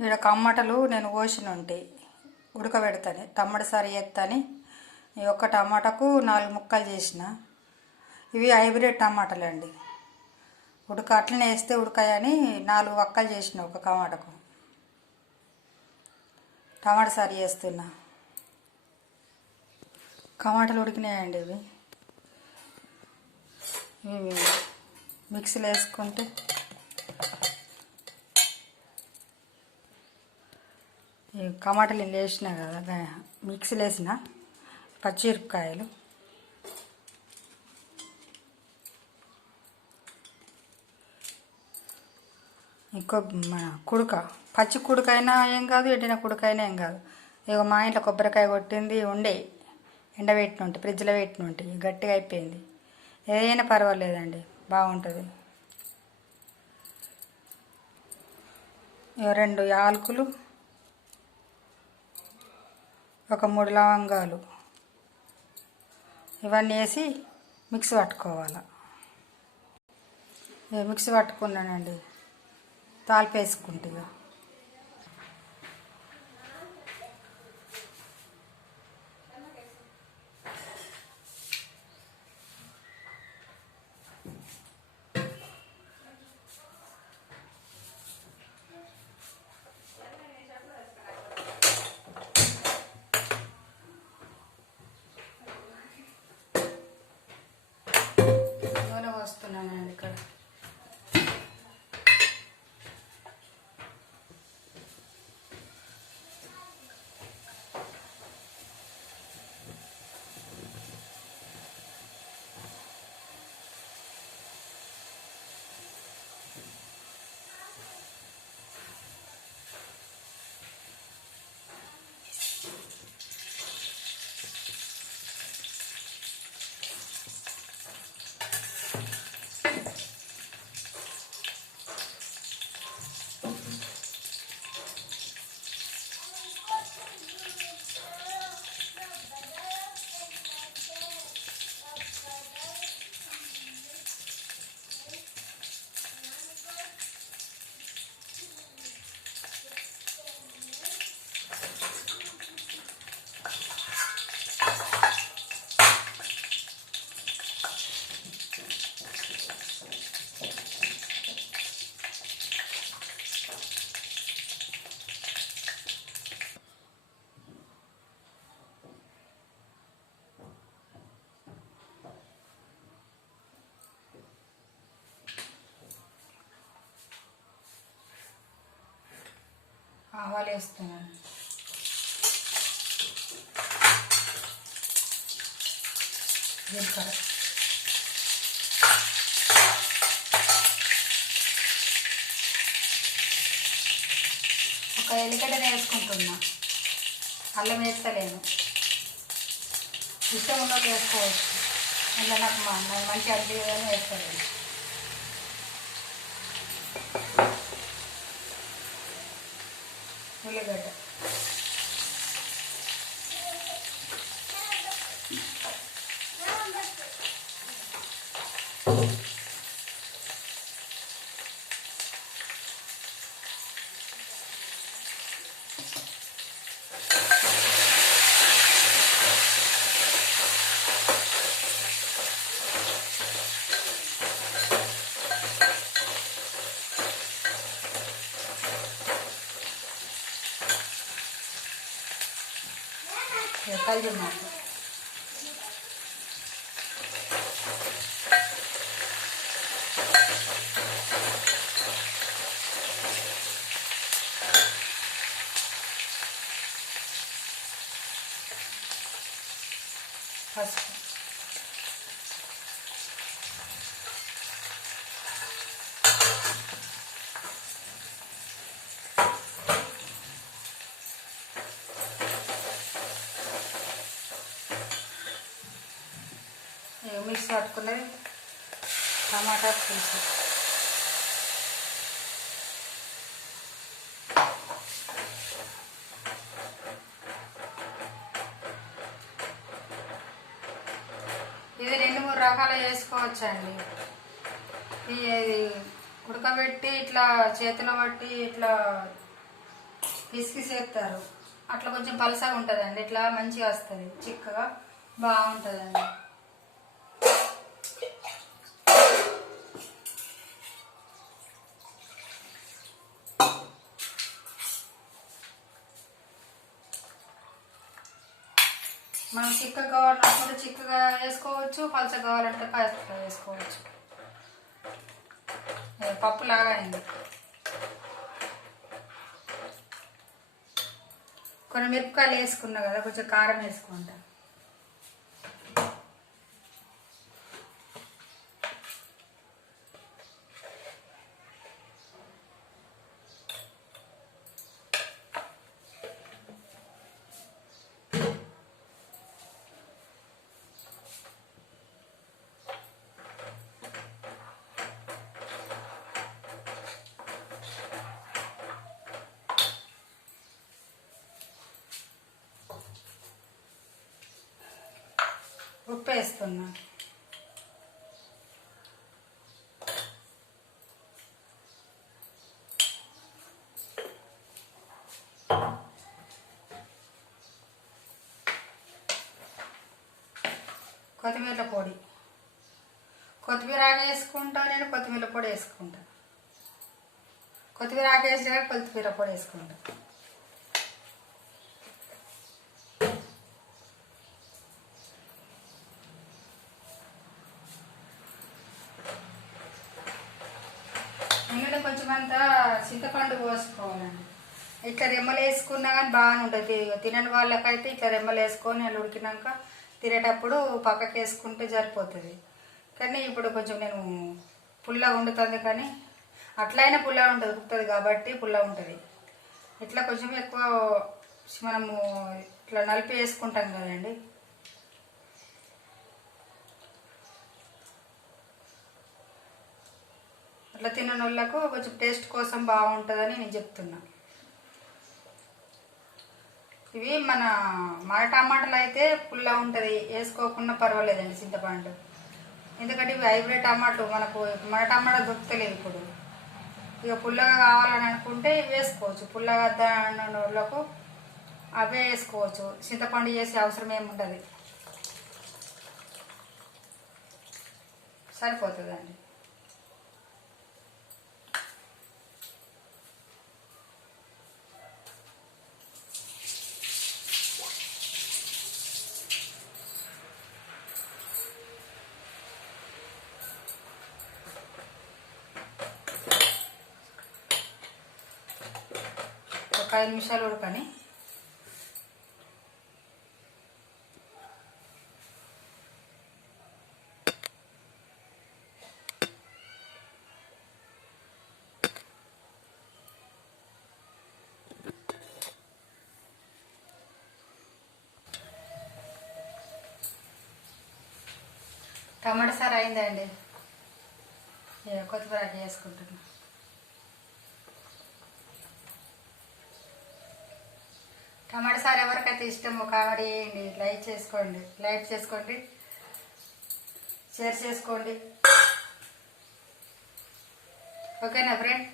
ఇక్కడ టమాటాలు నేను కోసిన ఉంటాయి ఉడకబెడతాను, టమాటా సారు చేస్తాను. ఈ ఒక్క టమాటాకు 4 ముక్కలు చేసిన. ఇవి హైబ్రిడ్ టమాటాలు అండి. అట్లనే వేస్తే ఉడకాయని 4 వక్కలు చేసిన ఒక టమాటాకు. టమాటా సారు చేస్తున్నా. టమాటాలు ఉడికినాయండి. ఇవి మిక్సీలో వేసుకుంటే ఈ టమాటాలు వేసిన కదా, మిక్సీలో వేసిన పచ్చిమిరపకాయలు, ఇంకో మన కుడక, పచ్చి కుడకైనా ఏం కాదు, ఎండిన కుడకైనా ఏం కాదు. ఇక మా ఇంట్లో కొబ్బరికాయ కొట్టింది ఉండే, ఎండబెట్టిన ఉంటాయి, ఫ్రిడ్జ్లో పెట్టిన ఉంటాయి, గట్టిగా అయిపోయింది. ఏదైనా పర్వాలేదండి, బాగుంటుంది. 2 యాలకులు, ఒక 3 లవంగాలు, ఇవన్నీ వేసి మిక్సీ పట్టుకోవాలి. మిక్సీ పట్టుకున్నానండి. తాలింపు వేసుకుంటే నూనె పోస్తున్నానండి. ఇక్కడ ఆవాలు వేస్తున్నాను. జీలకర్ర, ఒక ఎల్లిగడ్డను వేసుకుంటున్నా. అల్లం వేస్తలేను, ఇష్టం ఉన్నది వేసుకోవచ్చు. ఇలా నాకు మంచి అనిపించదని వేస్తలేను. ఉల్లిగడ్డ, కల్లుమాకు, పసుపు, మిక్స్ పట్టుకున్నది టమాటా పులుసు. ఇది 2-3 రకాలు చేసుకోవచ్చండి. ఇది ఉడకబెట్టి ఇట్లా చేతిలో పట్టి ఇట్లా పిసికిసేస్తారు. అట్లా కొంచెం పలసగా ఉంటుందండి, ఇట్లా మంచిగా వస్తుంది, చిక్కగా బాగుంటుందండి. మనం చిక్కగా కావాలనుకుంటే చిక్కగా వేసుకోవచ్చు, పలసగా కావాలంటే పలసగా వేసుకోవచ్చు. పప్పు లాగా అయింది. కొన్ని మిరపకాయలు వేసుకున్నా కదా, కొంచెం కారం వేసుకుంటా. ఉప్పు వేస్తున్నా. కొత్తిమీర పొడి, కొత్తిమీర ఆకు వేసుకుంటా, నేను కొత్తిమీర పొడి వేసుకుంటా. కొత్తిమీర ఆకు వేసాక కొత్తిమీర పొడి వేసుకుంటా. ఇందులో కొంచెం అంతా చింతపండు పోసుకోవాలండి. ఇట్లా రెమ్మలు వేసుకున్నా కానీ బాగానే ఉంటుంది. తినని వాళ్ళకైతే ఇట్లా రెమ్మలు వేసుకొని అలా ఉడికినాక తినేటప్పుడు పక్కకి వేసుకుంటే సరిపోతుంది. కానీ ఇప్పుడు కొంచెం నేను పుల్లగా వండుతుంది, కానీ అట్లయినా పుల్లగా ఉంటుంది, కుక్కుతుంది కాబట్టి పుల్లగా ఉంటుంది. ఇట్లా కొంచెం ఎక్కువ మనము ఇట్లా నలిపి వేసుకుంటాం కదండి, అట్లా తినని వాళ్ళకు కొంచెం టేస్ట్ కోసం బాగుంటుందని నేను చెప్తున్నా. ఇవి మన టమాటాలు అయితే పుల్ల ఉంటుంది, వేసుకోకుండా పర్వాలేదండి చింతపండు. ఎందుకంటే ఇవి హైబ్రిడ్ టమాటాలు, మన టమాటా దొరుకుతలేదు ఇప్పుడు. ఇక పుల్లగా కావాలని అనుకుంటే వేసుకోవచ్చు, పుల్లగా అన్న వాళ్ళకు అవే వేసుకోవచ్చు, చింతపండు చేసే అవసరం ఏముండదు, సరిపోతుందండి. ఒక 5 నిమిషాలు ఉడకని. టమాటా సారు అయిందండి, కొత్తిమీర వేసుకుంటున్నా. టమాటా సారు ఎవరికైతే ఇష్టమో కామెడీ చేయండి, లైక్ చేసుకోండి, షేర్ చేసుకోండి. ఓకేనా ఫ్రెండ్?